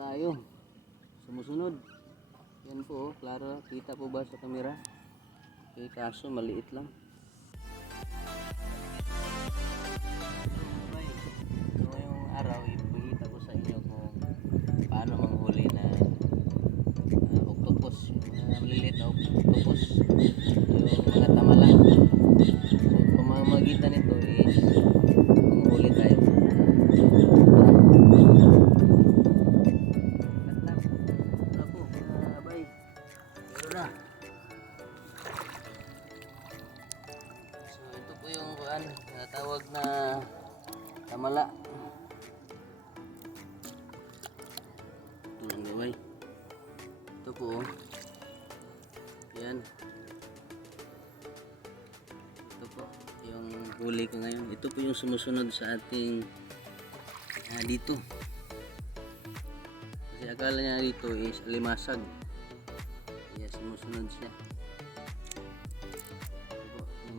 tayo. Sumusunod. Yan po, klaro. Kita po ba sa kamera? Okay, kaso maliit lang. Okay. So ngayong araw, ipakita ko sa inyo kung paano manghuli na octopus. Yung maliliit na octopus. Yung mga tamala. So pamamagitan nito is manghuli tayo. So ito po yung tawag na tamala. Ito ang gaway. Ito po oh. Yan. Ito po yung huli ko ngayon. Ito po yung sumusunod sa ating dito. Kasi akala niya dito is alimasag. Yes, sumusunod siya.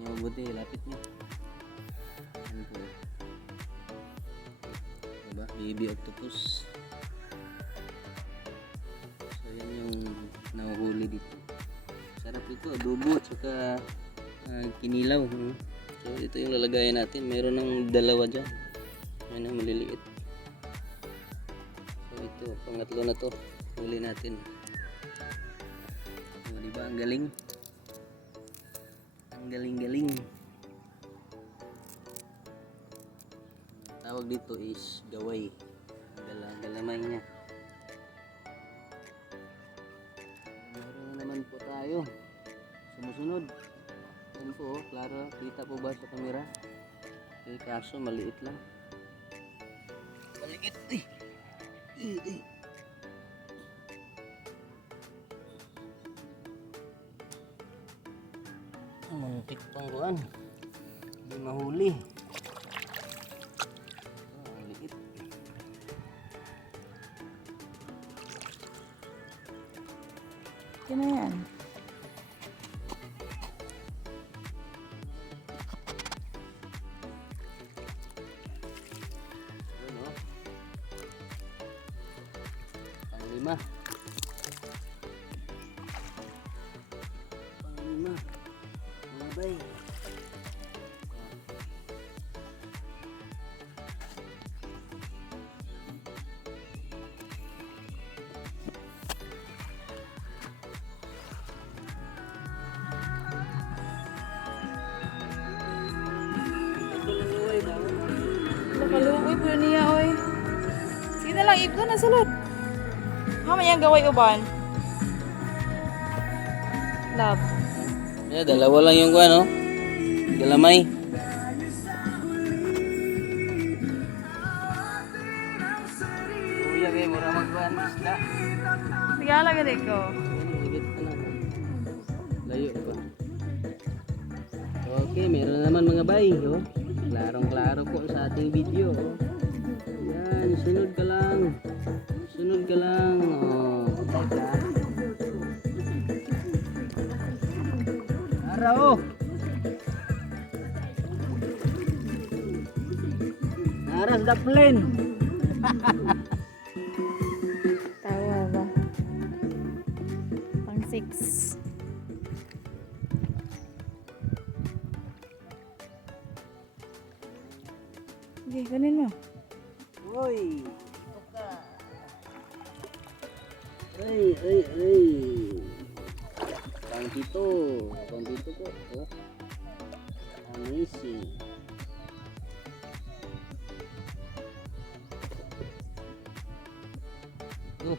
Mabuti, lapit mo. Ano po? Diba? Baby octopus. So yan yung nahuhuli dito. Sarap ito, adobo at saka kinilaw. So ito yung lalagayan natin. Mayroon ng dalawa dyan. Yan ang maliliit. So ito, pangatlo na to. Huli natin. So, diba ang galing? Galing-galing. Tawag dito is gaway. Galamay niya. Meron naman po tayo. Sumusunod. Yan po, klaro. Kita po ba sa kamera? Okay, kaso maliit lang. Maliit. Muntik pang kuan. Hindi mahuli. Ang liit. Ano yan? Ano? Panglima. Panglima. Bay. Nakaluoy po niya oy. Sige na lang ibdo na sulod. Hama yang gaway uban. Love. Yeah, dalawa lang yung kuan, no? Galamay. Kuya, kay mura magkuan isda. Tigala gani ko. Higit ka na. Layo pa. Okay, meron na naman mga bay, oh. Klarong-klaro po sa ating video, oh. Yan, sunod ka lang. Sunod ka lang, oh. Teka. Araw. Naras the plane. Tawa ba? Pang 6. Okay, ganin mo. Uy, tuka. Ay. Pang dito po. Oh. Amazing. Oh.